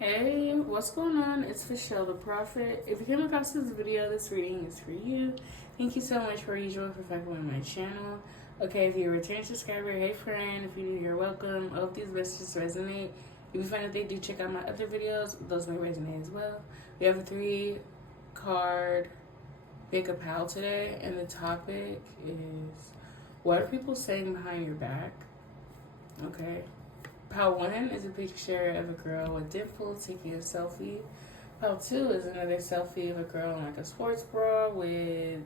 Hey, what's going on? It's Michelle the Prophet. If you came across this video, this reading is for you. Thank you so much for usual for fucking with my channel. Okay, if you're a returning subscriber, hey friend, if you're new, you're welcome. I hope these messages resonate. If you find that they do, check out my other videos. Those may resonate as well. We have a 3-card pick a pal today, and the topic is, what are people saying behind your back? Okay. Pal 1 is a picture of a girl with dimples taking a selfie. Pal 2 is another selfie of a girl in like a sports bra with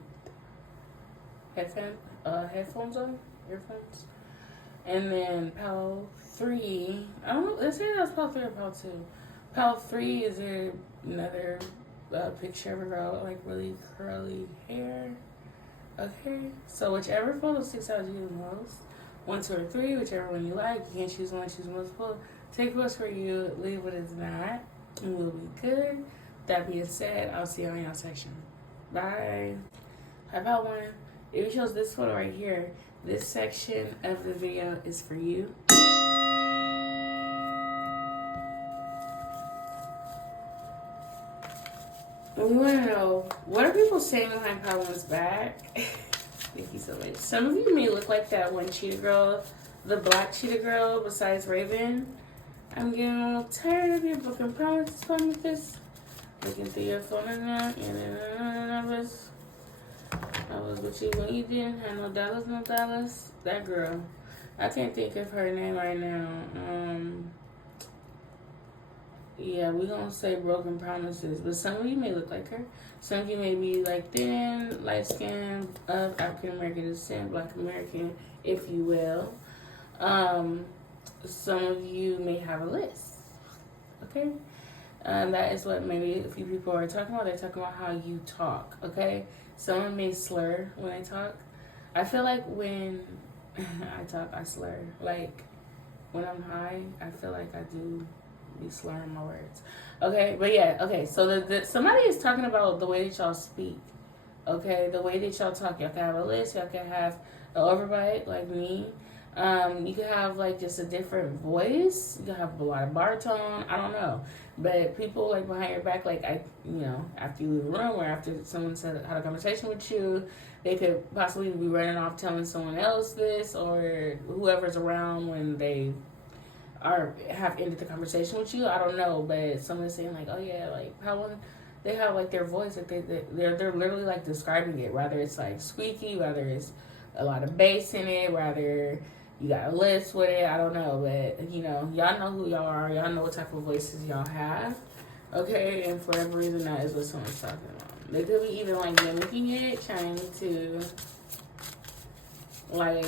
headphones on, earphones. And then Pal 3, I don't know, let's say that's Pal 3 or Pal 2. Pal 3 is another picture of a girl with like really curly hair. Okay, so whichever photo sticks out to you the most, 1, 2, or 3, whichever one you like. You can't choose one, choose multiple. Take what's for you, leave what is not, and we'll be good. That being said, I'll see you on y'all section. Bye. How about one? If you chose this photo right here, this section of the video is for you. And we want to know, what are people saying behind Pal 1's back? Thank you so much. Some of you may look like that one cheetah girl, the black cheetah girl besides Raven. I'm getting a little tired of your broken promises. Looking through your phone and I was with you when you didn't have no dollars. That girl. I can't think of her name right now. Yeah, we're gonna say broken promises, but some of you may look like her. Some of you may be like thin, light skin, of African American descent, Black American, if you will. Some of you may have a list. Okay? That is what maybe a few people are talking about. They're talking about how you talk. Okay? Someone may slur when they talk. I feel like when I talk, I slur. Like when I'm high, I feel like I do be slurring my words. Okay, but yeah, okay, so somebody is talking about the way that y'all speak. Okay, the way that y'all talk. Y'all can have a list, y'all can have an overbite like me. You can have like just a different voice. You can have a lot of baritone. I don't know. But people like behind your back, like after you leave the room or after someone had a conversation with you, they could possibly be running off telling someone else this, or whoever's around when they have ended the conversation with you. I don't know, but someone's saying like, oh yeah, like how they have like their voice, like they're literally like describing it. Whether it's like squeaky, whether it's a lot of bass in it, whether you got a lisp with it, I don't know, but y'all know who y'all are. Y'all know what type of voices y'all have. Okay, and for whatever reason, that is what someone's talking about. They could be even like mimicking it, trying to like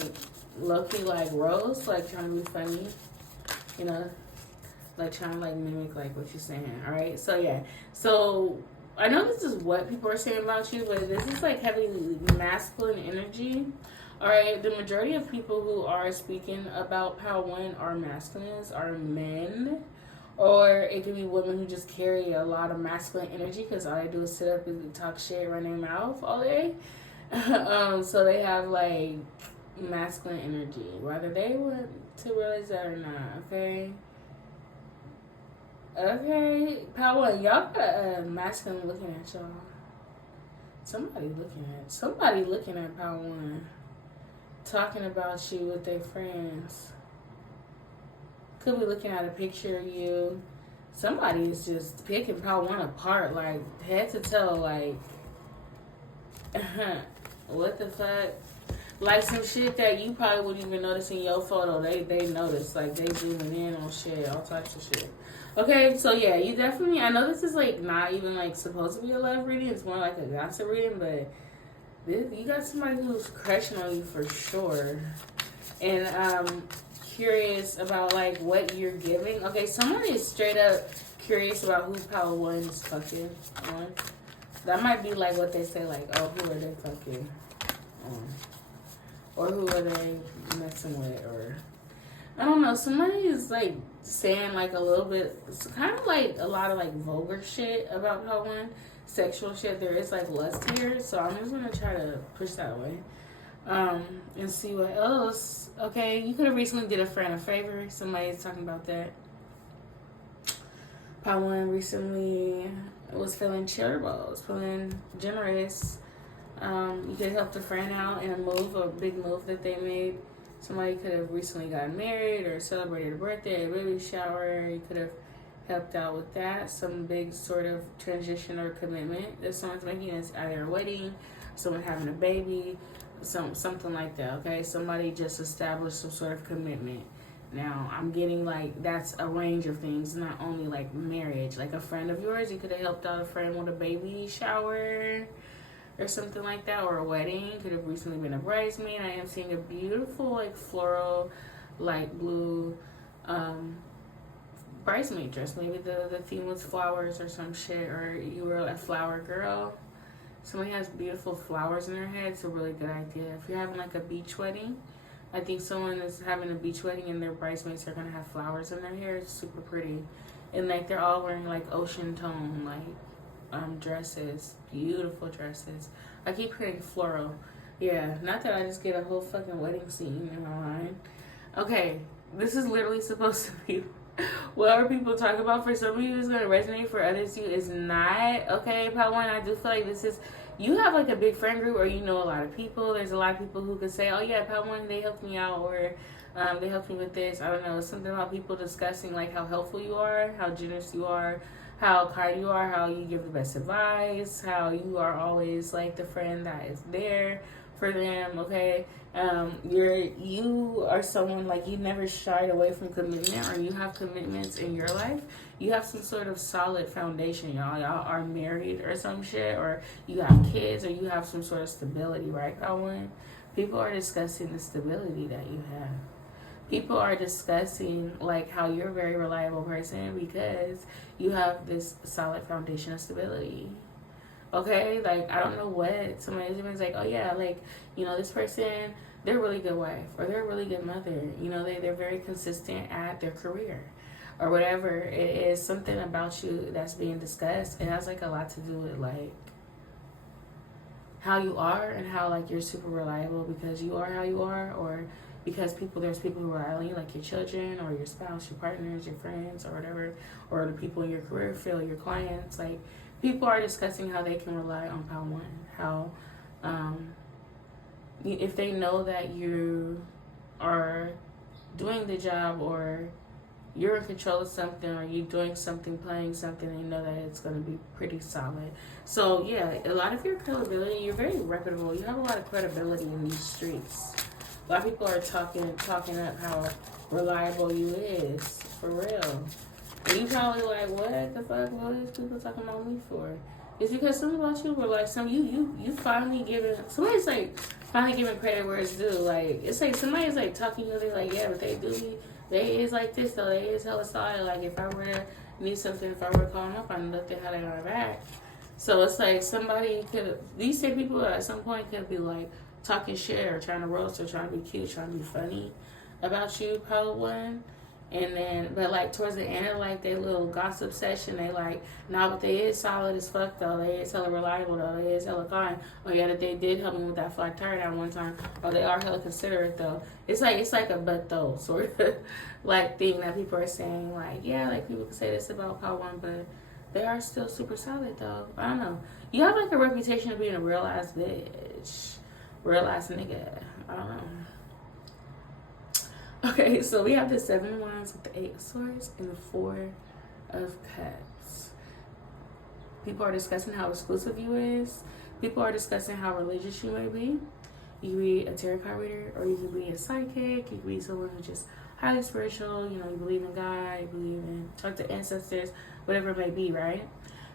low-key like roast, like trying to be funny. Like trying to like mimic like what you're saying. All right, so yeah, so I know this is what people are saying about you, but this is like heavy masculine energy. All right, the majority of people who are speaking about Pal 1 are masculines, are men, or it could be women who just carry a lot of masculine energy because all they do is sit up and talk shit, run their mouth all day. So they have like masculine energy, whether they want to realize that or not. Okay, Pal 1, y'all got a masculine looking at y'all. Somebody looking at Pal 1, talking about you with their friends. Could be looking at a picture of you. Somebody is just picking Pal 1 apart, like head to toe, like what the fuck? Like some shit that you probably wouldn't even notice in your photo. They notice, like they zooming in on shit, all types of shit. Okay, so yeah, you definitely, I know this is like not even like supposed to be a love reading. It's more like a gossip reading, but you got somebody who's crushing on you for sure. And I'm curious about like what you're giving. Okay, someone is straight up curious about who Pal 1 is fucking on. That might be like what they say, like, oh, who are they fucking on? Or who are they messing with? Or I don't know. Somebody is like saying like a little bit, it's kind of like a lot of like vulgar shit about Pal 1, sexual shit. There is like lust here, so I'm just gonna try to push that way, and see what else. Okay, you could have recently did a friend a favor. Somebody's talking about that. Pawan recently was feeling charitable, was feeling generous. You could help a friend out in a big move that they made. Somebody could have recently gotten married or celebrated a birthday, a baby shower. You could have helped out with that. Some big sort of transition or commitment that someone's making is either a wedding, someone having a baby, something like that. Okay, somebody just established some sort of commitment. Now I'm getting like that's a range of things, not only like marriage. Like a friend of yours, you could have helped out a friend with a baby shower or something like that, or a wedding. Could have recently been a bridesmaid. I am seeing a beautiful like floral, light blue bridesmaid dress. Maybe the theme was flowers or some shit, or you were a flower girl. Somebody has beautiful flowers in their head. It's a really good idea. If you're having like a beach wedding, I think someone is having a beach wedding and their bridesmaids are gonna have flowers in their hair. It's super pretty, and like they're all wearing like ocean tone dresses, beautiful dresses. I keep hearing floral. Yeah, not that I just get a whole fucking wedding scene in my mind. Okay, this is literally supposed to be whatever people talk about. For some of you, it's gonna resonate. For others, you is not. Okay, part one, I do feel like this is. You have like a big friend group, or you know a lot of people. There's a lot of people who could say, "Oh yeah, part one, they helped me out," or they helped me with this. I don't know. It's something about people discussing like how helpful you are, how generous you are, how kind you are, how you give the best advice, how you are always like the friend that is there for them. Okay, you are someone like you never shied away from commitment, or you have commitments in your life. You have some sort of solid foundation, y'all. Y'all are married or some shit, or you have kids, or you have some sort of stability, right, Colin? People are discussing the stability that you have. People are discussing like how you're a very reliable person because you have this solid foundation of stability. Okay, like I don't know what somebody's like, oh yeah, like, you know, this person, they're a really good wife, or they're a really good mother. You know, they're very consistent at their career, or whatever. It is something about you that's being discussed. It has like a lot to do with like how you are and how like you're super reliable because you are how you are, or because there's people who rely on you, like your children or your spouse, your partners, your friends, or whatever, or the people in your career field, your clients. Like people are discussing how they can rely on Power One, how if they know that you are doing the job, or you're in control of something, or you're doing something, playing something, they know that it's going to be pretty solid. So yeah, a lot of your credibility, you're very reputable. You have a lot of credibility in these streets. A lot of people are talking up how reliable you is, for real. And you probably like, what the fuck? What is people talking about me for? It's because some about you were like, you finally giving, somebody's like finally giving credit where it's due. Like, it's like somebody's like talking to you, they're like, yeah, but they is like this though, they is hella solid. Like, if I were to need something, if I were to call them up, I know that they had it on my back. So it's like somebody these same people at some point could be like, talking shit or trying to roast or trying to be cute, trying to be funny about you, Power One. And then, but like towards the end of like their little gossip session, they like, nah, but they is solid as fuck though. They is hella reliable though. They is hella kind. Oh yeah, that they did help me with that flat tire that one time. Oh, they are hella considerate though. It's like a but though sort of like thing that people are saying. Like, yeah, like people can say this about Power One, but they are still super solid though. I don't know. You have like a reputation of being a real ass bitch. Real ass nigga. I don't know. Okay, so we have the 7 of Wands with the 8 of Swords and the 4 of Cups. People are discussing how exclusive you is. People are discussing how religious you may be. You could be a tarot card reader, or you could be a psychic. You could be someone who's just highly spiritual. You know, you believe in God, you believe in talk to ancestors, whatever it may be, right?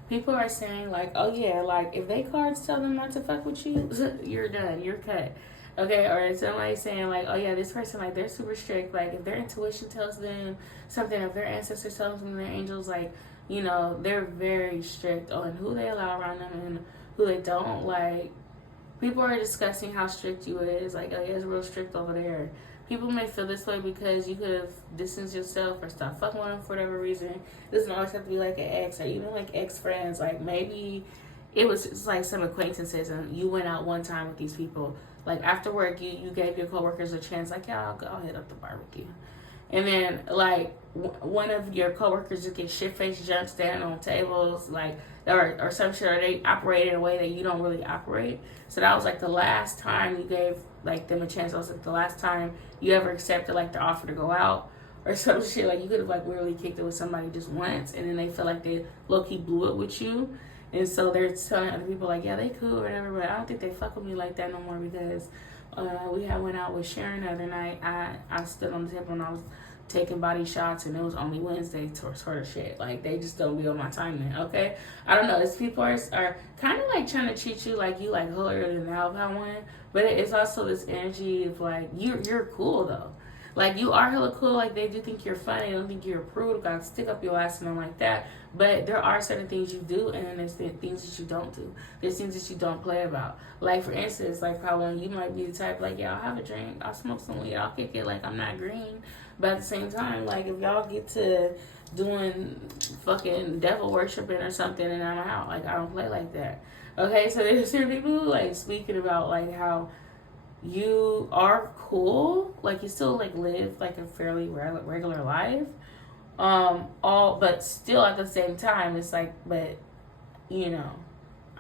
People are saying like, oh yeah, like if they cards tell them not to fuck with you, you're done, you're cut. Okay, or somebody saying like, oh yeah, this person, like they're super strict. Like if their intuition tells them something, if their ancestors tell them, their angels, like, you know, they're very strict on who they allow around them and who they don't. Like people are discussing how strict you is. Like, oh yeah, it's real strict over there. People may feel this way because you could have distanced yourself or stopped fucking with them for whatever reason. It doesn't always have to be like an ex, or even like ex-friends. Like maybe it was just like some acquaintances and you went out one time with these people. Like after work, you gave your coworkers a chance, like, yeah, I'll hit up the barbecue. And then like one of your coworkers just gets shit faced, jumps down on tables, like or some shit, or they operate in a way that you don't really operate. So that was like the last time you gave like them a chance. That was like the last time you ever accepted like the offer to go out or some shit. Like you could have like really kicked it with somebody just once, and then they feel like they low key blew it with you. And so they're telling other people like, yeah, they cool or whatever, but I don't think they fuck with me like that no more because we had went out with Sharon the other night. I stood on the table and I was taking body shots, and it was only Wednesday sort of shit. Like they just don't be on my time then. Okay, I don't know. These people are kind of like trying to treat you like you like holier than thou if I want, but it's also this energy of like you're cool though. Like you are hella cool. Like they do think you're funny. They don't think you're a prude. Got to stick up your ass and them like that. But there are certain things you do, and then there's things that you don't do. There's things that you don't play about. Like for instance, like how when you might be the type like, yeah, I'll have a drink, I'll smoke some weed, I'll kick it. Like I'm not green, but at the same time, like if y'all get to doing fucking devil worshiping or something, and I'm out. Like I don't play like that. Okay, so there's certain people who like speaking about like how you are cool, like you still like live like a fairly regular life, but still at the same time it's like, but you know,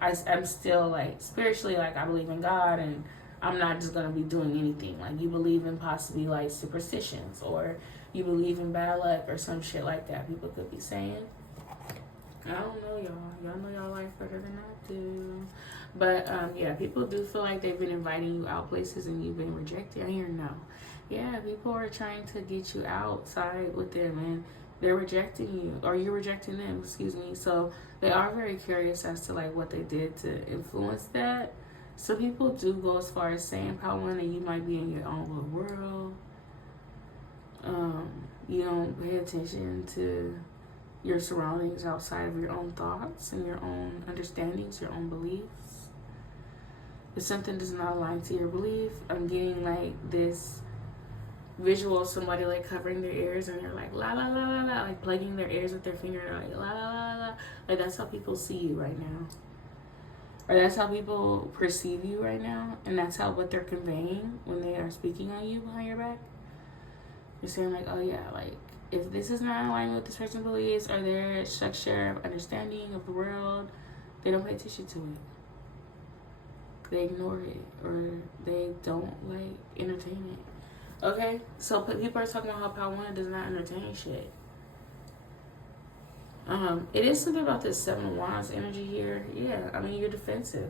I'm still like spiritually, like I believe in God, and I'm not just gonna be doing anything. Like you believe in possibly like superstitions, or you believe in bad luck or some shit like that. People could be saying, I don't know, y'all know y'all life better than I do. But yeah, people do feel like they've been inviting you out places and you've been rejected. I hear no. Yeah, people are trying to get you outside with them, and they're rejecting you, or you're rejecting them, excuse me. So they are very curious as to like what they did to influence that. So people do go as far as saying, Pawan, that you might be in your own little world. You don't pay attention to your surroundings outside of your own thoughts and your own understandings, your own beliefs. If something does not align to your belief, I'm getting like this visual of somebody like covering their ears, and they're like la la la la la, like plugging their ears with their finger, and they're like la la la la. Like that's how people see you right now, or that's how people perceive you right now, and that's how what they're conveying when they are speaking on you behind your back. You're saying like, oh yeah, like if this is not in line with this person's beliefs or their structure of understanding of the world, they don't pay attention to it. They ignore it, or they don't like entertain it. Okay, so people are talking about how Pawan does not entertain shit. It is something about this Seven of Wands energy here. Yeah, I mean you're defensive.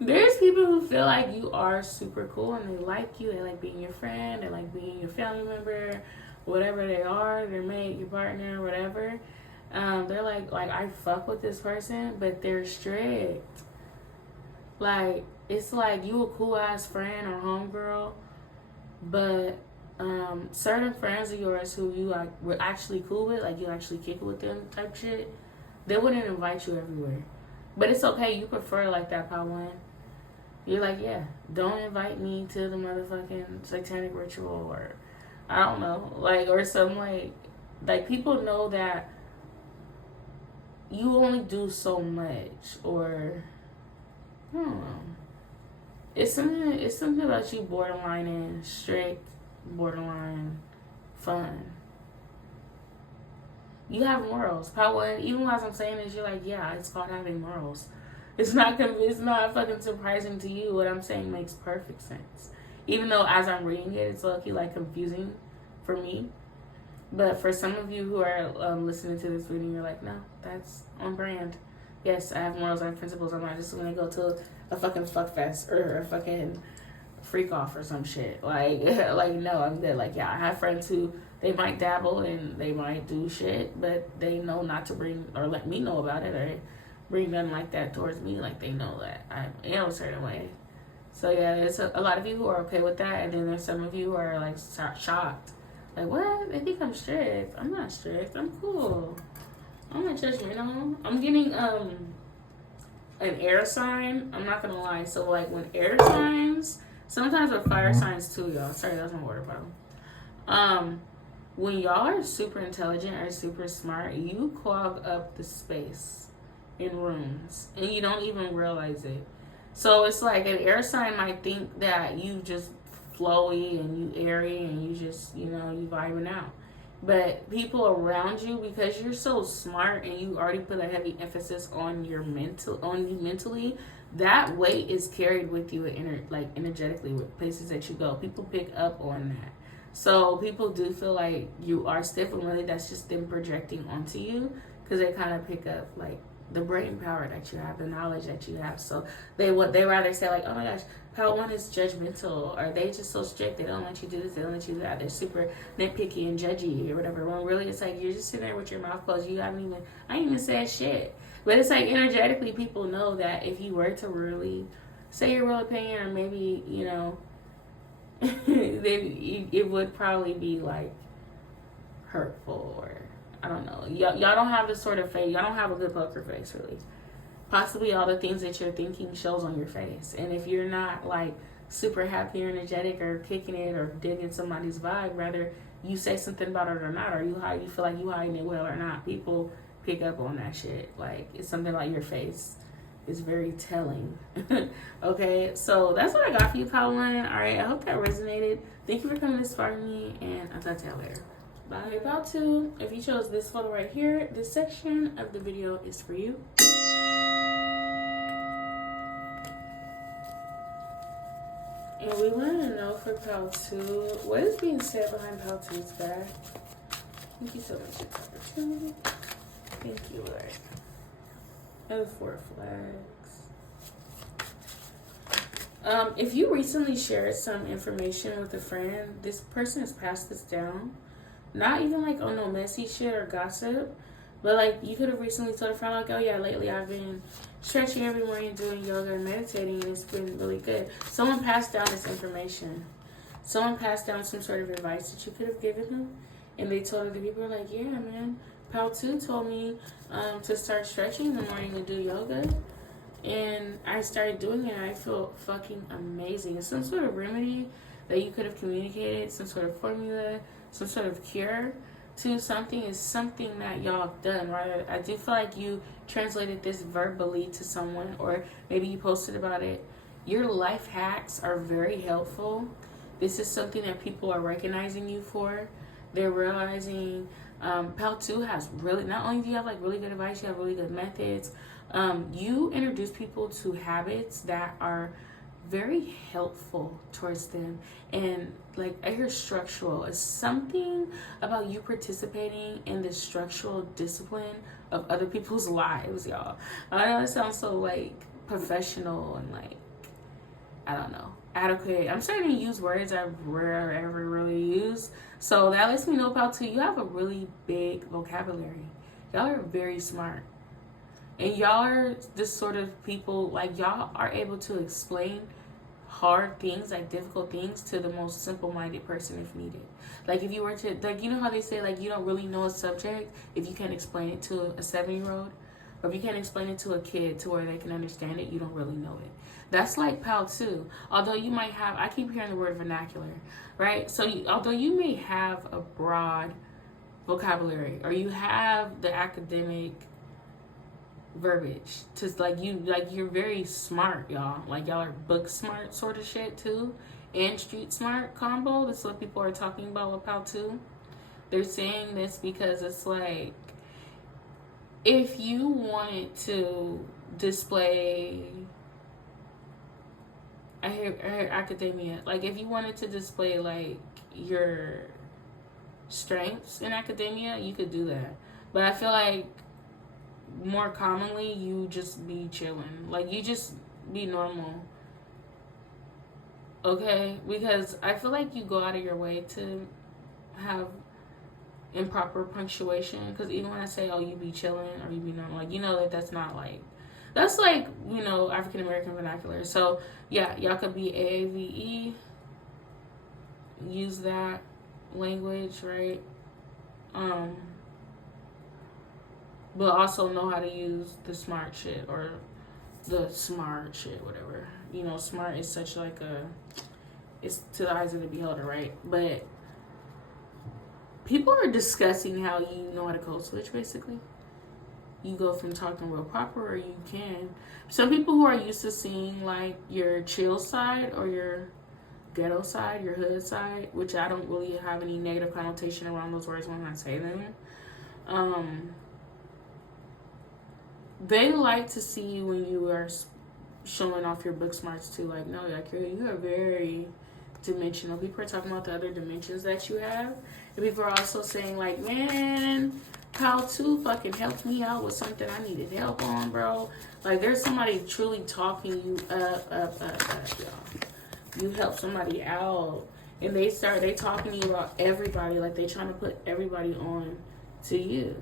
There's people who feel like you are super cool and they like you. They like being your friend. They like being your family member, whatever they are, their mate, your partner, whatever. They're like I fuck with this person, but they're strict. Like, it's like you a cool ass friend or homegirl, but certain friends of yours who you like were actually cool with, like you actually kick it with them type shit, they wouldn't invite you everywhere. But it's okay, you prefer like that, Pawan. You're like, yeah, don't invite me to the motherfucking satanic ritual, or I don't know, like, or some like people know that you only do so much, or I don't know. It's something about you borderline and strict, borderline fun. You have morals. Pawan, even as I'm saying this, you're like, yeah, it's called having morals. It's not fucking surprising to you. What I'm saying makes perfect sense. Even though as I'm reading it, it's low-key like confusing for me. But for some of you who are listening to this reading, you're like, no, that's on brand. Yes, I have morals, I have principles. I'm not just gonna go to a fucking fuck fest or a fucking freak off or some shit. Like no, I'm good. Like, yeah, I have friends who they might dabble and they might do shit, but they know not to bring or let me know about it, or bring nothing like that towards me. Like they know that I am a certain way. So yeah, there's a lot of you who are okay with that, and then there's some of you who are like shocked. Like, what? They think I'm strict. I'm not strict. I'm cool. I'm not judgmental. I'm getting an air sign. I'm not gonna lie. So like when air signs, sometimes with fire signs too, y'all. Sorry, that's my water bottle. When y'all are super intelligent or super smart, you clog up the space in rooms and you don't even realize it. So it's like an air sign might think that you just flowy and you airy and you just, you vibing out. But people around you, because you're so smart and you already put a heavy emphasis on you mentally, that weight is carried with you energetically with places that you go. People pick up on that. So people do feel like you are stiff, and really that's just them projecting onto you, because they kind of pick up like the brain power that you have, the knowledge that you have. So they rather say like, oh my gosh, Pal 1 is judgmental, or they just so strict, they don't let you do this, they don't let you do that, they're super nitpicky and judgy or whatever. When really it's like you're just sitting there with your mouth closed, I ain't even said shit. But it's like energetically people know that if you were to really say your real opinion, or maybe, then it would probably be like hurtful, or I don't know. Y'all don't have this sort of face. Y'all don't have a good poker face, really. Possibly all the things that you're thinking shows on your face. And if you're not like super happy or energetic or kicking it or digging somebody's vibe, rather you say something about it or not, or how you feel like you hiding it well or not, people pick up on that shit. Like, it's something about your face. It's very telling. Okay, so that's what I got for you, Pal 1. All right, I hope that resonated. Thank you for coming this far with me, and I'll talk to y'all later. Bye. About to, if you chose this photo right here, this section of the video is for you. And we want to know for Pal 2, what is being said behind Pal 2's back? Thank you so much for this opportunity. Thank you, Lord. And 4 flags. If you recently shared some information with a friend, this person has passed this down. Not even like on no messy shit or gossip, but like you could have recently told a friend like, oh yeah, lately I've been stretching every morning, doing yoga and meditating, and it's been really good. Someone passed down this information. Someone passed down some sort of advice that you could have given them, and they told other people like, yeah, man, Pal 2 told me to start stretching in the morning and do yoga, and I started doing it, and I feel fucking amazing. It's some sort of remedy that you could have communicated, some sort of formula, some sort of cure to something, is something that y'all have done, right? I do feel like you translated this verbally to someone, or maybe you posted about it. Your life hacks are very helpful. This is something that people are recognizing you for. They're realizing Pal 2 has really, not only do you have like really good advice, you have really good methods. You introduce people to habits that are very helpful towards them, and like I hear structural. It's something about you participating in the structural discipline of other people's lives, y'all. I know it sounds so like professional and like, I don't know, adequate. I'm starting to use words I've rarely ever really used, so that lets me know about too. You have a really big vocabulary. Y'all are very smart. And y'all are this sort of people, like y'all are able to explain hard things, like difficult things, to the most simple-minded person if needed. Like if you were to, like, you know how they say like you don't really know a subject if you can't explain it to a 7-year-old, or if you can't explain it to a kid to where they can understand it, you don't really know it. That's like Pal 2. Although you might have, I keep hearing the word vernacular, right? So although you may have a broad vocabulary, or you have the academic verbiage to you're very smart, y'all. Like y'all are book smart sort of shit too, and street smart combo. That's what people are talking about with Pal 2. They're saying this because it's like, if you wanted to display, I hear academia, like if you wanted to display like your strengths in academia, you could do that. But I feel like more commonly you just be chilling, like you just be normal, okay? Because I feel like you go out of your way to have improper punctuation, because even when I say, oh, you be chilling or you be normal, like, you know that that's not like, that's like, you know, African American vernacular. So yeah, y'all could be AAVE, use that language, right? But also know how to use the smart shit, or the smart shit, whatever. You know, smart is such like a, it's to the eyes of the beholder, right? But people are discussing how you know how to code switch, basically. You go from talking real proper, or you can. Some people who are used to seeing like your chill side or your ghetto side, your hood side, which I don't really have any negative connotation around those words when I say them. They like to see you when you are showing off your book smarts too. Like, no, like you are very dimensional. People are talking about the other dimensions that you have, and people are also saying like, man, how to fucking help me out with something I needed help on, bro. Like, there's somebody truly talking you up, y'all. You help somebody out, and they talking to you about everybody. Like, they trying to put everybody on to you.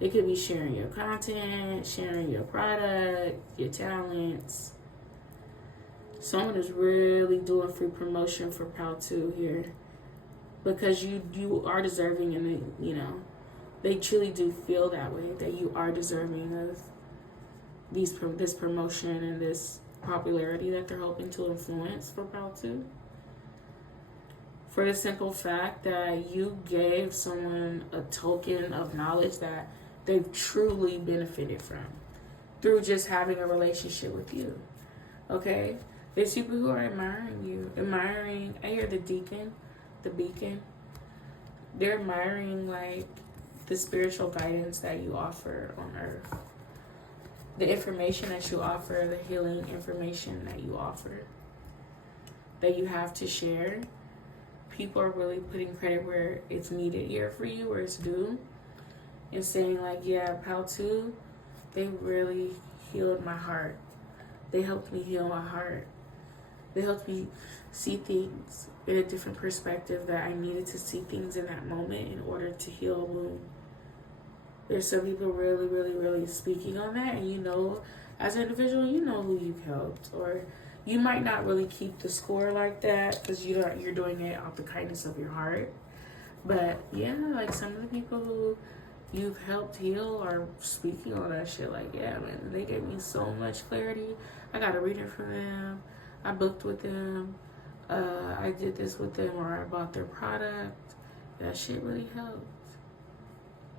It could be sharing your content, sharing your product, your talents. Someone is really doing free promotion for Pal 2 here, because you are deserving, and they truly do feel that way, that you are deserving of this promotion and this popularity that they're hoping to influence for Pal 2. For the simple fact that you gave someone a token of knowledge that they've truly benefited from through just having a relationship with you. Okay? There's people who are admiring you. I hear the beacon. They're admiring, like, the spiritual guidance that you offer on earth. The information that you offer, the healing information that you offer, that you have to share. People are really putting credit where it's needed here for you, where it's due. And saying, like, yeah, Pal 2, they really healed my heart. They helped me heal my heart. They helped me see things in a different perspective that I needed to see things in that moment in order to heal a wound. There's some people really, really, really speaking on that, and as an individual, who you've helped. Or you might not really keep the score like that because you're doing it out the kindness of your heart. But yeah, like, some of the people who you've helped heal are speaking on that shit. Like, yeah, man, they gave me so much clarity. I got a reading from them. I booked with them. I did this with them, or I bought their product. That shit really helped.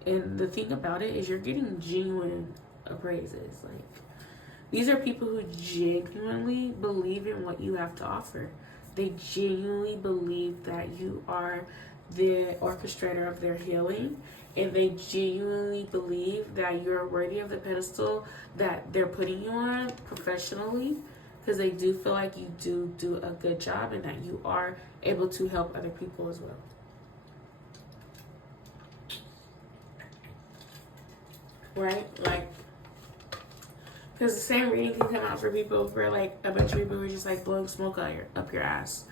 And the thing about it is you're getting genuine appraises. Like, these are people who genuinely believe in what you have to offer. They genuinely believe that you are the orchestrator of their healing. And they genuinely believe that you're worthy of the pedestal that they're putting you on professionally, because they do feel like you do a good job and that you are able to help other people as well. Right? Like, because the same reading can come out for people where, like, a bunch of people who are just, like, blowing smoke up your ass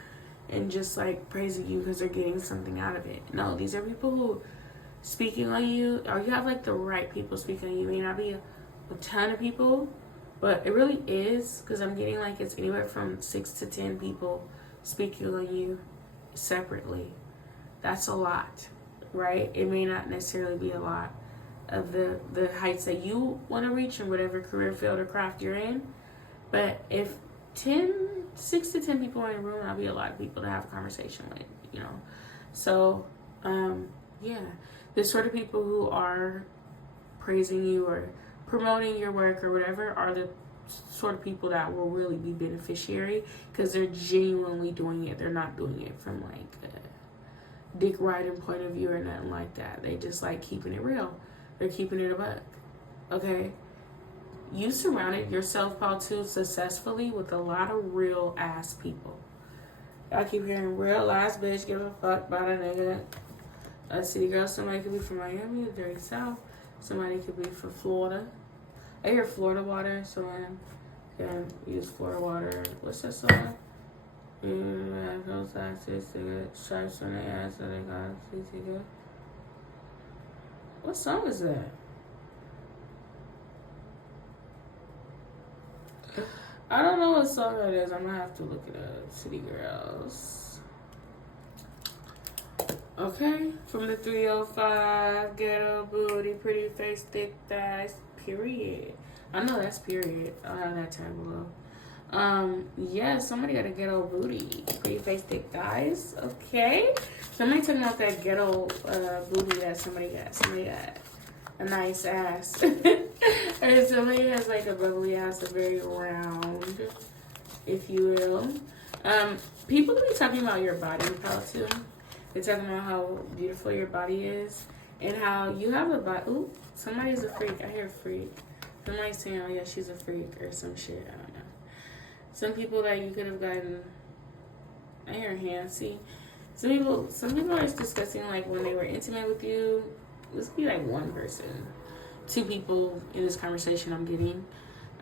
and just, like, praising you because they're getting something out of it. No, these are people who speaking on you, or you have, like, the right people speaking on you. It may not be a ton of people, but it really is, because I'm getting, like, it's anywhere from 6 to 10 people speaking on you separately. That's a lot, right? It may not necessarily be a lot of the heights that you want to reach in whatever career field or craft you're in, but if 6 to 10 people are in a room, that'll be a lot of people to have a conversation with, So, yeah, the sort of people who are praising you or promoting your work or whatever are the sort of people that will really be beneficiary, because they're genuinely doing it. They're not doing it from, like, a dick riding point of view or nothing like that. They just like keeping it real. They're keeping it a buck. Okay? You surrounded yourself, Pal 2, successfully with a lot of real ass people. I keep hearing real ass bitch give a fuck about a nigga. A city girl, somebody could be from Miami, the dirty South. Somebody could be from Florida. I hear Florida water, so I can use Florida water. What's that song? Stripes on their ass, so they got CC. What song is that? I don't know what song that is. I'm gonna have to look it up. City Girls. Okay, from the 305, ghetto booty, pretty face, thick thighs, period. I know that's period. I'll have that tag below. Yeah, somebody got a ghetto booty, pretty face, thick thighs. Okay, somebody talking about that ghetto booty that somebody got. Somebody got a nice ass. Or somebody has like a bubbly ass, a very round, if you will. People be talking about your body power too. They're talking about how beautiful your body is and how you have a body. Ooh, somebody's a freak. I hear freak. Somebody's saying, "Oh yeah, she's a freak" or some shit. I don't know. Some people that you could have gotten. I hear handsy. Some people are discussing like when they were intimate with you. This could be like one person, two people in this conversation I'm getting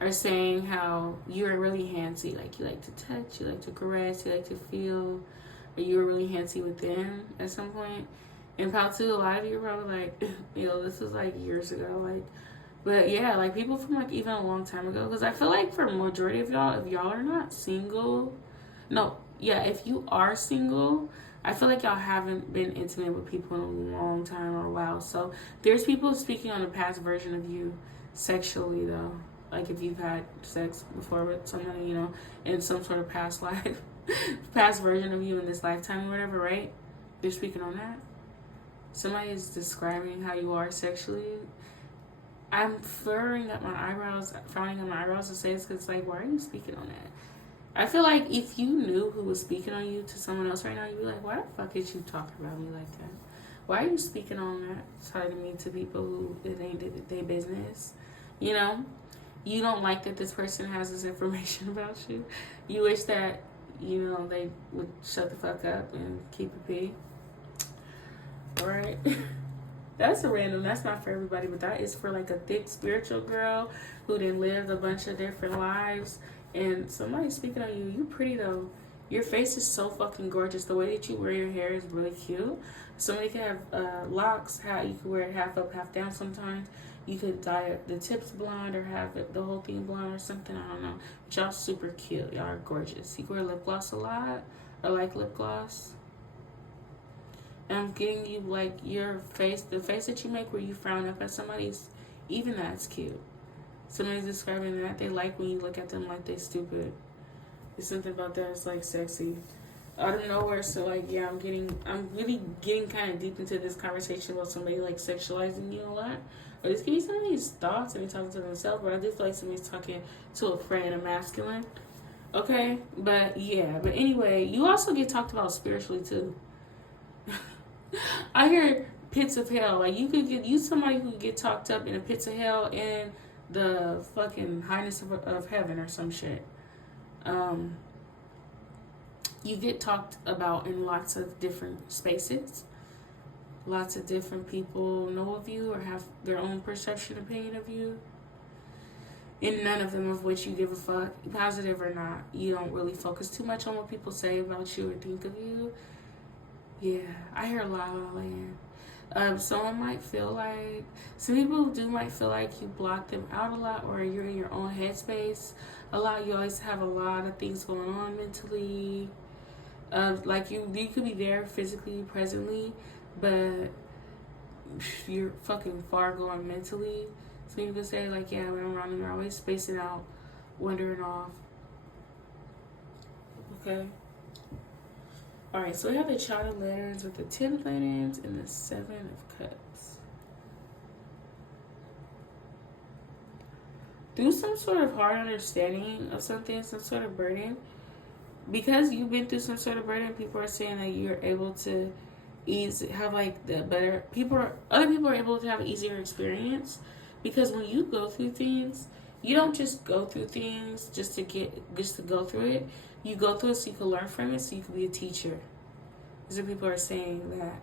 are saying how you are really handsy. Like you like to touch, you like to caress, you like to feel. Or you were really handsy with them at some point. And Pal too, a lot of you are probably like, this was like years ago. Like, but yeah, like people from like even a long time ago. Because I feel like for majority of y'all, if y'all are not single, if you are single, I feel like y'all haven't been intimate with people in a long time or a while. So there's people speaking on a past version of you sexually though. Like if you've had sex before with somebody, in some sort of past life, past version of you in this lifetime or whatever, right? They're speaking on that. Somebody is describing how you are sexually. I'm frowning up my eyebrows to say this because, like, why are you speaking on that? I feel like if you knew who was speaking on you to someone else right now, you'd be like, why the fuck is you talking about me like that? Why are you speaking on that side of me to people who it ain't their business? You don't like that this person has this information about you. You wish that, they would shut the fuck up and keep it pee. Alright. That's not for everybody, but that is for like a thick spiritual girl who then lived a bunch of different lives. And somebody's speaking on you. You pretty though. Your face is so fucking gorgeous. The way that you wear your hair is really cute. Somebody can have locks. You could wear it half up, half down sometimes. You could dye the tips blonde or have the whole thing blonde or something. I don't know. But y'all super cute. Y'all are gorgeous. You can wear lip gloss a lot. I like lip gloss. And I'm getting you like your face, the face that you make where you frown up at somebody's, even that's cute. Somebody's describing that they like when you look at them like they stupid. There's something about that that's like sexy. Out of nowhere, so like yeah, I'm really getting kind of deep into this conversation about somebody like sexualizing you a lot. Or this could be somebody's thoughts and talking to themselves, but I do feel like somebody's talking to a friend, a masculine. Okay? But anyway, you also get talked about spiritually too. I hear pits of hell. Like you somebody who get talked up in the pits of hell and the fucking highness of heaven or some shit. You get talked about in lots of different spaces. Lots of different people know of you or have their own perception, opinion of you. And none of them of which you give a fuck, positive or not. You don't really focus too much on what people say about you or think of you. Yeah, I hear La La Land. Someone might feel like, some people might feel like you block them out a lot or you're in your own headspace a lot. You always have a lot of things going on mentally. Like you could be there physically, presently, but you're fucking far gone mentally. So you could say like, yeah, when I'm around them, you're always spacing out, wandering off. Okay. Alright, so we have the Child of Lanterns with the 10 of Lanterns and the 7 of Cups. Through some sort of hard understanding of something, some sort of burden, because you've been through some sort of burden, people are saying that you're able to other people are able to have an easier experience. Because when you go through things, you don't just go through things just to go through it. You go through it so you can learn from it, so you can be a teacher. These are people are saying that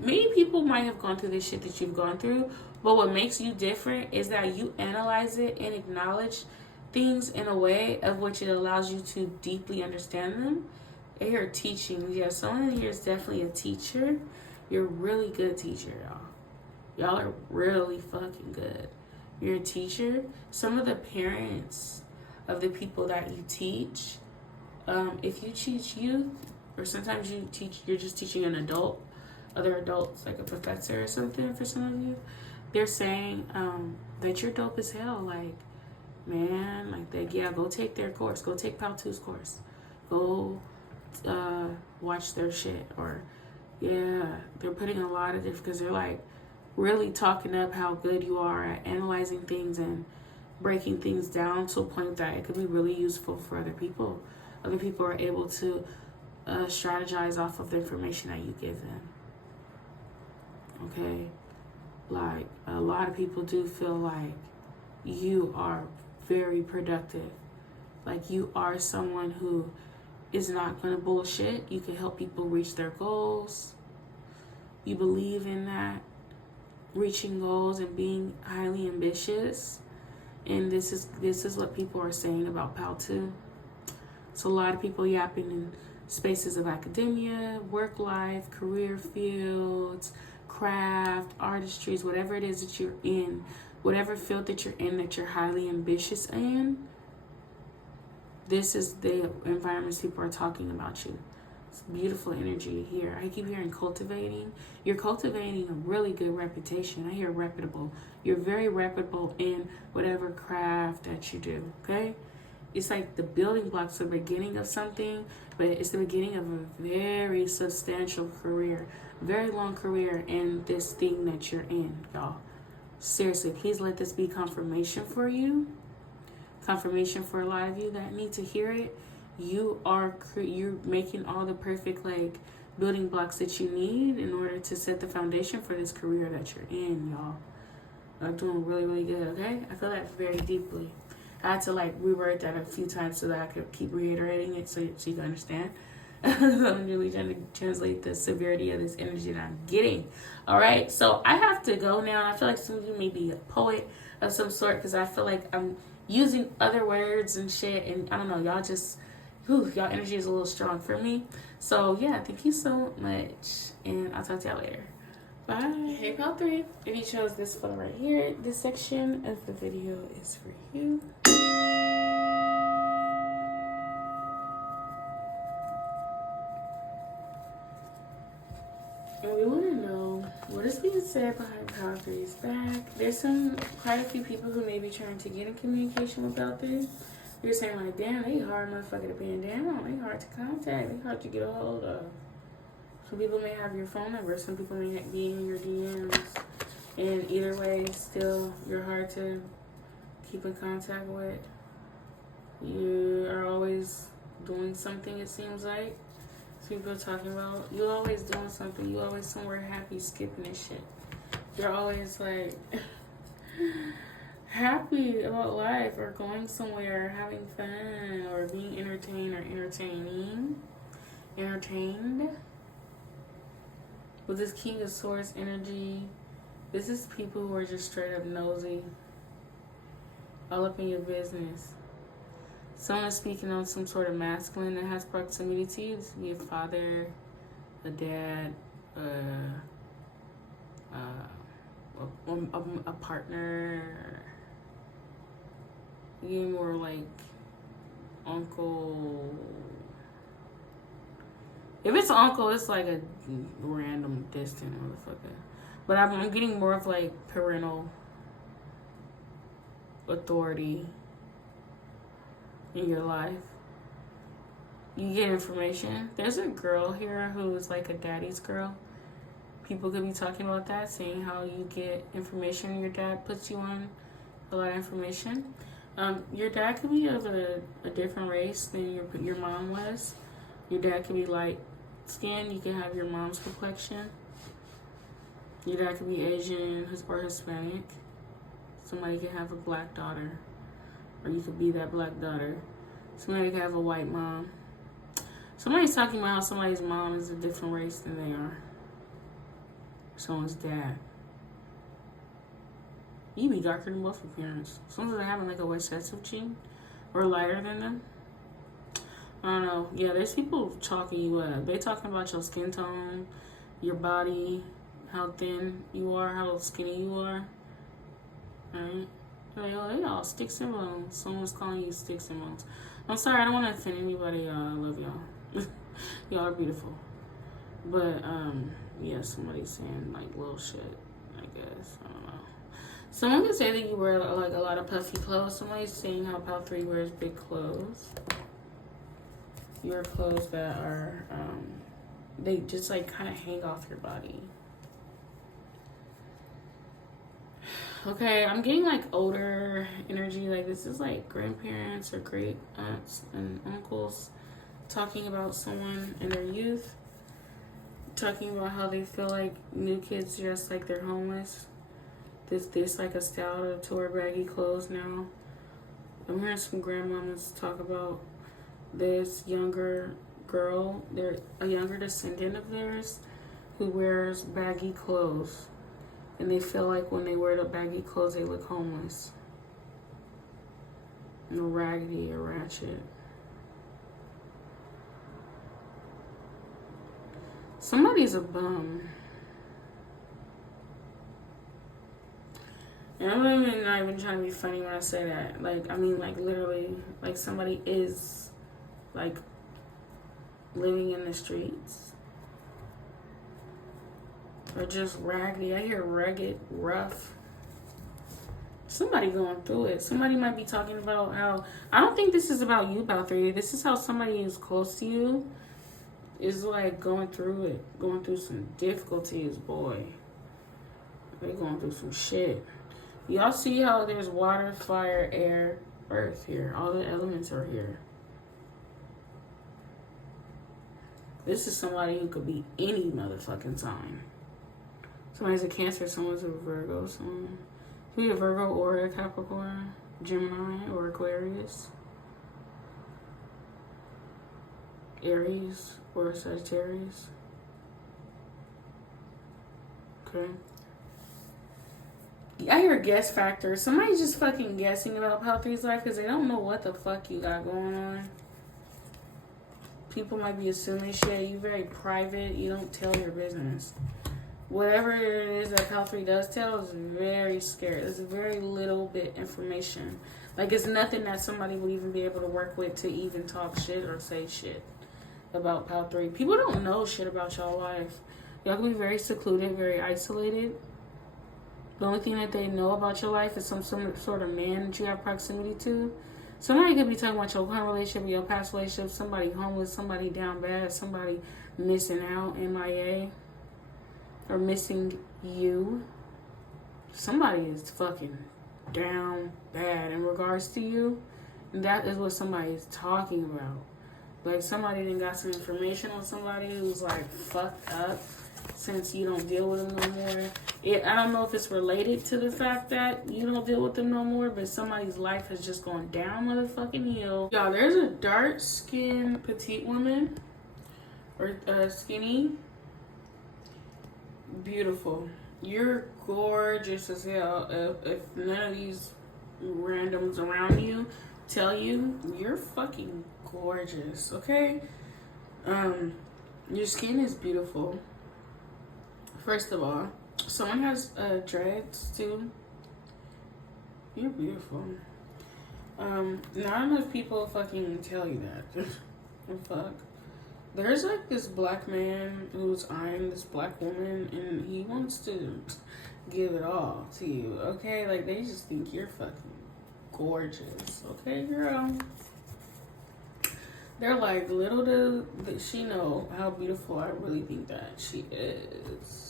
many people might have gone through this shit that you've gone through, but what makes you different is that you analyze it and acknowledge things in a way of which it allows you to deeply understand them. And you're teaching. Yeah, someone in here is definitely a teacher. You're a really good teacher, y'all. Y'all are really fucking good. You're a teacher. Some of the parents of the people that you teach, if you teach youth, or sometimes you're just teaching an adult, other adults, like a professor or something for some of you, they're saying that you're dope as hell. Like, man, go take their course. Go take Pal 2's course. Go watch their shit. Or, yeah, they're putting a lot of different, because they're like, really talking up how good you are at analyzing things and breaking things down to a point that it could be really useful for other people. Other people are able to strategize off of the information that you give them. Okay? Like, a lot of people do feel like you are very productive. Like, you are someone who is not going to bullshit. You can help people reach their goals. You believe in that, reaching goals and being highly ambitious. And this is what people are saying about PAL 2. So a lot of people yapping in spaces of academia, work life, career fields, craft, artistries, whatever it is that you're in, whatever field that you're in that you're highly ambitious in, this is the environments people are talking about you. It's beautiful energy here. I keep hearing cultivating. You're cultivating a really good reputation. I hear reputable. You're very reputable in whatever craft that you do, okay? It's like the building blocks, the beginning of something, but it's the beginning of a very substantial career, very long career in this thing that you're in, y'all. Seriously, please let this be confirmation for you. Confirmation for a lot of you that need to hear it. You're making all the perfect like building blocks that you need in order to set the foundation for this career that you're in, y'all. I'm doing really, really good, okay? I feel that very deeply. I had to like reword that a few times so that I could keep reiterating it so you can understand. I'm really trying to translate the severity of this energy that I'm getting. All right, so I have to go now. I feel like some of you may be a poet of some sort because I feel like I'm using other words and shit, and I don't know, y'all just, y'all energy is a little strong for me. So yeah, thank you so much, and I'll talk to y'all later. Bye. Hey, PAL 3. If you chose this photo right here, this section of the video is for you. And we want to know what is being said behind PAL 3's back. There's quite a few people who may be trying to get in communication with PAL 3. You're saying like, damn, they hard motherfucker to pin down. They hard to contact. They hard to get a hold of. Some people may have your phone number. Some people may be in your DMs. And either way, still, you're hard to keep in contact with. You are always doing something, it seems like. People are talking about you always doing something. You always somewhere happy, skipping and shit. You're always like happy about life or going somewhere, or having fun, or being entertained or entertained. With this King of Swords energy, this is people who are just straight up nosy, all up in your business. Someone is speaking on some sort of masculine that has proximity to you. This could be a father, a dad, a partner. You more like uncle. If it's uncle, it's like a random distant motherfucker. But I'm getting more of like parental authority in your life. You get information. There's a girl here who's like a daddy's girl. People could be talking about that, saying how you get information. Your dad puts you on a lot of information. Your dad could be of a different race than your mom was. Your dad could be light skinned. You could have your mom's complexion. Your dad could be Asian or Hispanic. Somebody could have a black daughter, or you could be that black daughter. Somebody could have a white mom. Somebody's talking about how somebody's mom is a different race than they are. Someone's dad. You be darker than both your parents. Sometimes they're having like a recessive gene or lighter than them. I don't know. Yeah, there's people chalking you up. They talking about your skin tone, your body, how thin you are, how skinny you are. Right? Like, oh, they all sticks and bones. Someone's calling you sticks and bones. I'm sorry, I don't want to offend anybody, y'all. I love y'all. Y'all are beautiful. But, yeah, somebody's saying, like, little shit, I guess. I don't know. Someone could say that you wear, like, a lot of puffy clothes. Somebody's saying how PAL 3 wears big clothes. You wear clothes that are, they just, like, kind of hang off your body. Okay, I'm getting like older energy. Like this is like grandparents or great aunts and uncles. talking about someone in their youth, talking about how they feel like new kids dress like they're homeless. This like a style to wear baggy clothes now. I'm hearing some grandmamas talk about this younger girl, they're a younger descendant of theirs, who wears baggy clothes, and they feel like when they wear the baggy clothes they look homeless, or raggedy or ratchet. Somebody's a bum. And I'm not even trying to be funny when I say that. Like, I mean, like, literally, like, somebody is, like, living in the streets. Or just raggedy. I hear rugged, rough. Somebody going through it. Somebody might be talking about how, I don't think this is about you, about 3. This is how somebody who's close to you is, like, going through it. Going through some difficulties, boy. They're going through some shit. Y'all see how there's water, fire, air, earth here. All the elements are here. This is somebody who could be any motherfucking sign. Somebody's a Cancer, someone's a Virgo, someone could be a Virgo or a Capricorn, Gemini or Aquarius, Aries or Sagittarius. Okay. I hear guess factor. Somebody's just fucking guessing about Pal 3's life because they don't know what the fuck you got going on. People might be assuming shit. You very private. You don't tell your business. Whatever it is that Pal 3 does tell is very scary. There's very little bit information. Like, it's nothing that somebody would even be able to work with to even talk shit or say shit about Pal 3. People don't know shit about y'all life. Y'all can be very secluded, very isolated. The only thing that they know about your life is some sort of man that you have proximity to. Somebody could be talking about your current relationship, your past relationship, somebody homeless, somebody down bad, somebody missing out, MIA, or missing you. Somebody is fucking down bad in regards to you. And that is what somebody is talking about. Like, somebody done got some information on somebody who's, like, fucked up since you don't deal with them no more. I don't know if it's related to the fact that you don't deal with them no more, but somebody's life has just gone down motherfucking hill. Y'all, there's a dark-skinned petite woman, or skinny, beautiful. You're gorgeous as hell. If none of these randoms around you tell you, you're fucking gorgeous, okay? Your skin is beautiful. First of all, someone has dreads too. You're beautiful. Not enough people fucking tell you that. Fuck. There's like this black man who's eyeing this black woman, and he wants to give it all to you. Okay, like they just think you're fucking gorgeous. Okay, girl. They're like, little did she know how beautiful I really think that she is.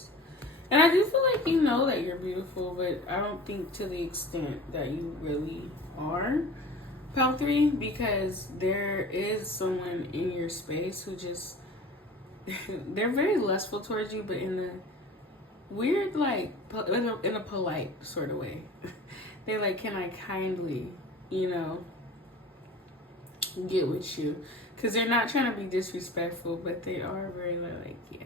And I do feel like you know that you're beautiful, but I don't think to the extent that you really are, Pal 3, because there is someone in your space who just, they're very lustful towards you, but in a weird, like, in a polite sort of way. They're like, can I kindly, you know, get with you? Because they're not trying to be disrespectful, but they are very like, yeah,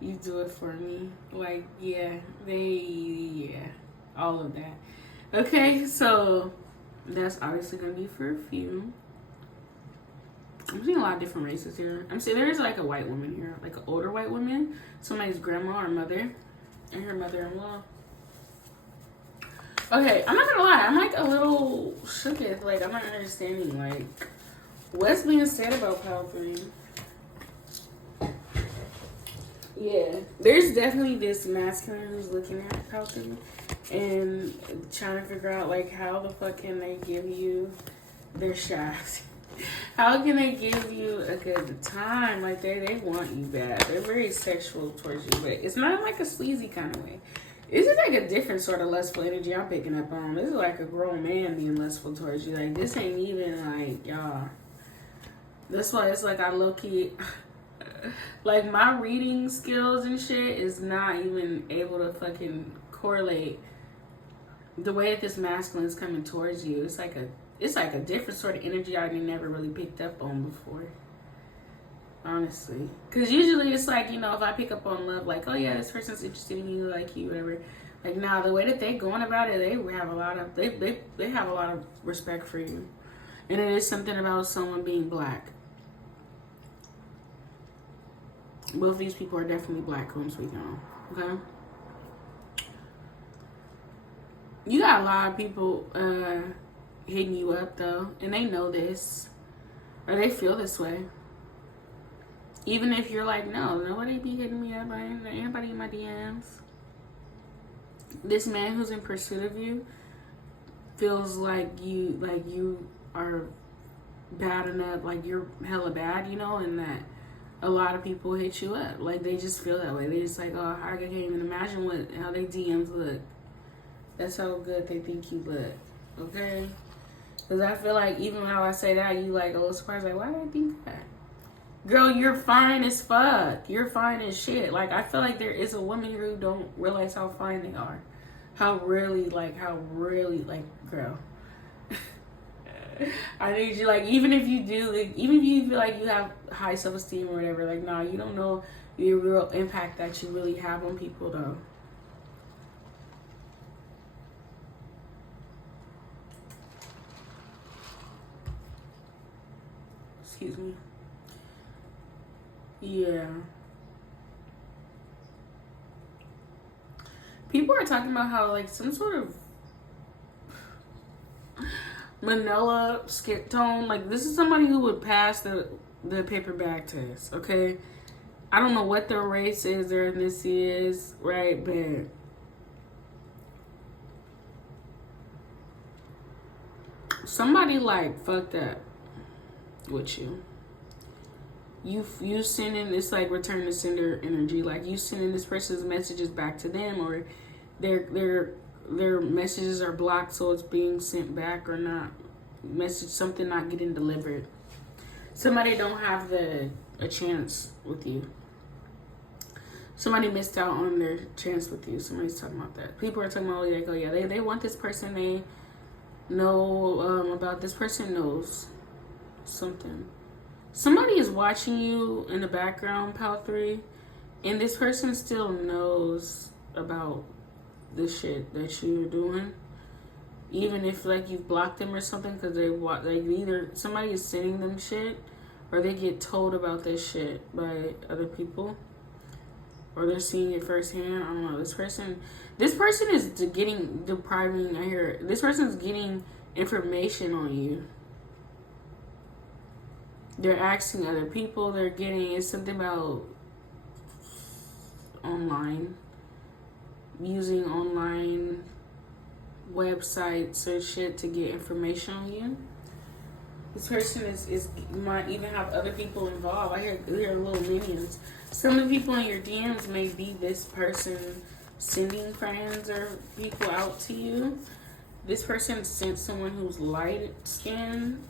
you do it for me. Like, yeah, all of that. Okay, so that's obviously going to be for a few. I'm seeing a lot of different races here. I'm saying there's like a white woman here, like an older white woman, somebody's grandma or mother, and her mother-in-law. Okay, I'm not gonna lie, I'm like a little shooketh. Like, I'm not understanding, like, what's being said about Pal 3. Yeah, there's definitely this masculine who's looking at Pal 3 and trying to figure out, like, how the fuck can they give you their shaft? How can they give you a good time? Like, they want you bad. They're very sexual towards you, but it's not like a sleazy kind of way. This is like a different sort of lustful energy I'm picking up on. This is like a grown man being lustful towards you. Like, this ain't even like, y'all. That's why it's like I low-key... like, my reading skills and shit is not even able to fucking correlate the way that this masculine is coming towards you. It's like a different sort of energy I never really picked up on before. Honestly. Because usually it's like, you know, if I pick up on love, like, oh yeah, this person's interested in you, like you, whatever. Like, nah, the way that they going about it, they have a lot of, they have a lot of respect for you. And it is something about someone being black. Both of these people are definitely black who I'm speaking on. Okay? You got a lot of people hitting you up, though. And they know this. Or they feel this way. Even if you're like, no, nobody be hitting me up. Anybody in my DMs. This man who's in pursuit of you feels like you are bad enough. Like, you're hella bad, you know? And that a lot of people hit you up. Like, they just feel that way. They just like, oh, I can't even imagine how they DMs look. That's how good they think you look. Okay? Because I feel like even how I say that, you like a little surprised. Like, why did I think that? Girl, you're fine as fuck. You're fine as shit. Like, I feel like there is a woman here who don't realize how fine they are. How really, girl. I need you, like, even if you do, like, even if you feel like you have high self-esteem or whatever, like, nah, you don't know the real impact that you really have on people, though. Excuse me. Yeah. People are talking about how, like, some sort of Manila skin tone, like, this is somebody who would pass the paper bag test, okay? I don't know what their race is, their ethnicity is, right? But somebody, like, fucked up with you. You sending this, like, return to sender energy. Like, you sending this person's messages back to them, or their messages are blocked, so it's being sent back or not. Something not getting delivered. Somebody don't have a chance with you. Somebody missed out on their chance with you. Somebody's talking about that. People are talking about, like, oh yeah, they want this person. They know about this person knows something. Somebody is watching you in the background, Pal 3, and this person still knows about the shit that you're doing. Even if, like, you've blocked them or something, because like, either somebody is sending them shit, or they get told about this shit by other people, or they're seeing it firsthand. I don't know. This person is depriving. I hear this person's getting information on you. They're asking other people. It's something about online, using online websites or shit to get information on you. This person might even have other people involved. I hear little minions. Some of the people in your DMs may be this person sending friends or people out to you. This person sent someone who's light skinned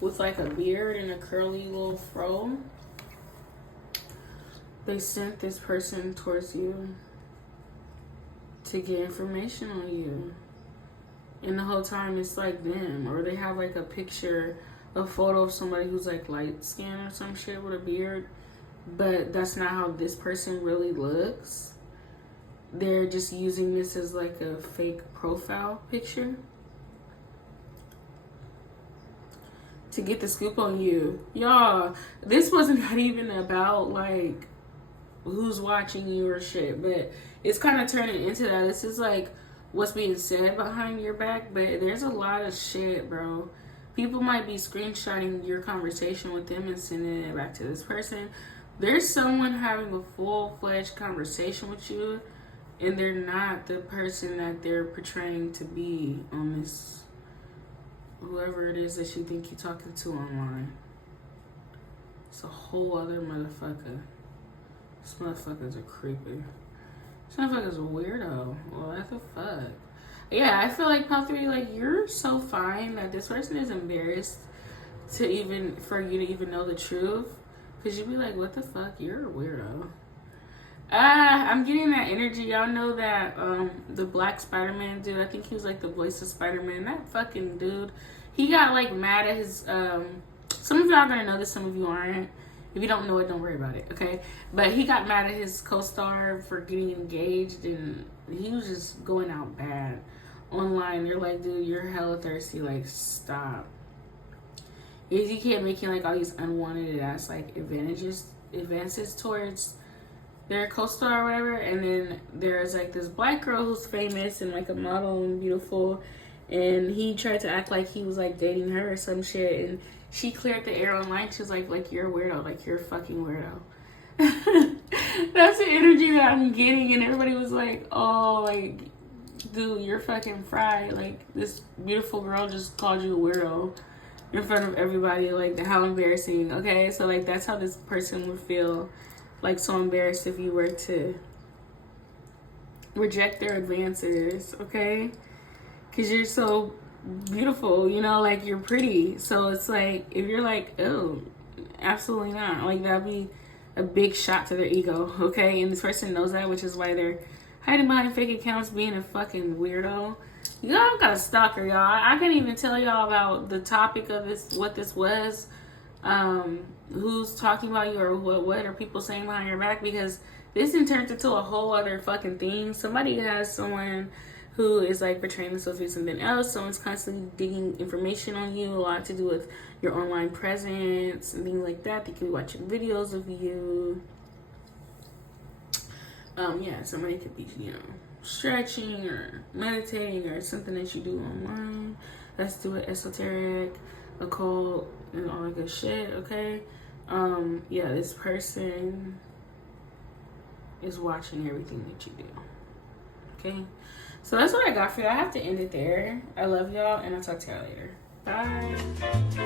with, like, a beard and a curly little fro. They sent this person towards you to get information on you. And the whole time it's like them. Or they have, like, a photo of somebody who's, like, light skinned or some shit with a beard. But that's not how this person really looks. They're just using this as, like, a fake profile picture to get the scoop on you. Y'all, this wasn't not even about, like, who's watching you or shit, but it's kind of turning into that. This is, like, what's being said behind your back, but there's a lot of shit, bro. People might be screenshotting your conversation with them and sending it back to this person. There's someone having a full-fledged conversation with you, and they're not the person that they're portraying to be on this, whoever it is that you think you're talking to online. It's a whole other motherfucker. This motherfucker's a creeper. This motherfucker's a weirdo. Well, what the fuck? Yeah, I feel like, Pal 3, like, you're so fine that this person is embarrassed for you to even know the truth. Because you'd be like, what the fuck? You're a weirdo. I'm getting that energy. Y'all know that the black Spider-Man dude, I think he was like the voice of Spider-Man. That fucking dude, he got like mad at his some of y'all are gonna know this, some of you aren't. If you don't know it, don't worry about it, okay? But he got mad at his co-star for getting engaged, and he was just going out bad online. They're like, dude, you're hella thirsty, like, stop. You keep making like all these unwanted ass like advances towards their co-star or whatever, and then there's like this black girl who's famous and like a model and beautiful, and he tried to act like he was like dating her or some shit, and she cleared the air online. She was like you're a weirdo, like you're a fucking weirdo. That's the energy that I'm getting, and everybody was like, oh, like, dude, you're fucking fried. Like, this beautiful girl just called you a weirdo in front of everybody. Like, how embarrassing. Okay, so like that's how this person would feel, like so embarrassed if you were to reject their advances. Okay, because you're so beautiful, you know, like you're pretty. So it's like, if you're like, oh, absolutely not, like that'd be a big shot to their ego. Okay, and this person knows that, which is why they're hiding behind fake accounts, being a fucking weirdo. Y'all got a stalker, y'all. I can't even tell y'all about the topic of this, what this was, who's talking about you, or what are people saying behind your back, because this then turned into a whole other fucking thing. Somebody has someone who is like portraying themselves to be something else. Someone's constantly digging information on you, a lot to do with your online presence and things like that. They could be watching videos of you. Yeah, somebody could be, you know, stretching or meditating or something that you do online. Let's do it esoteric, occult, and all that good shit, okay? Yeah, this person is watching everything that you do, okay? So that's what I got for you. I have to end it there. I love y'all, and I'll talk to y'all later. Bye.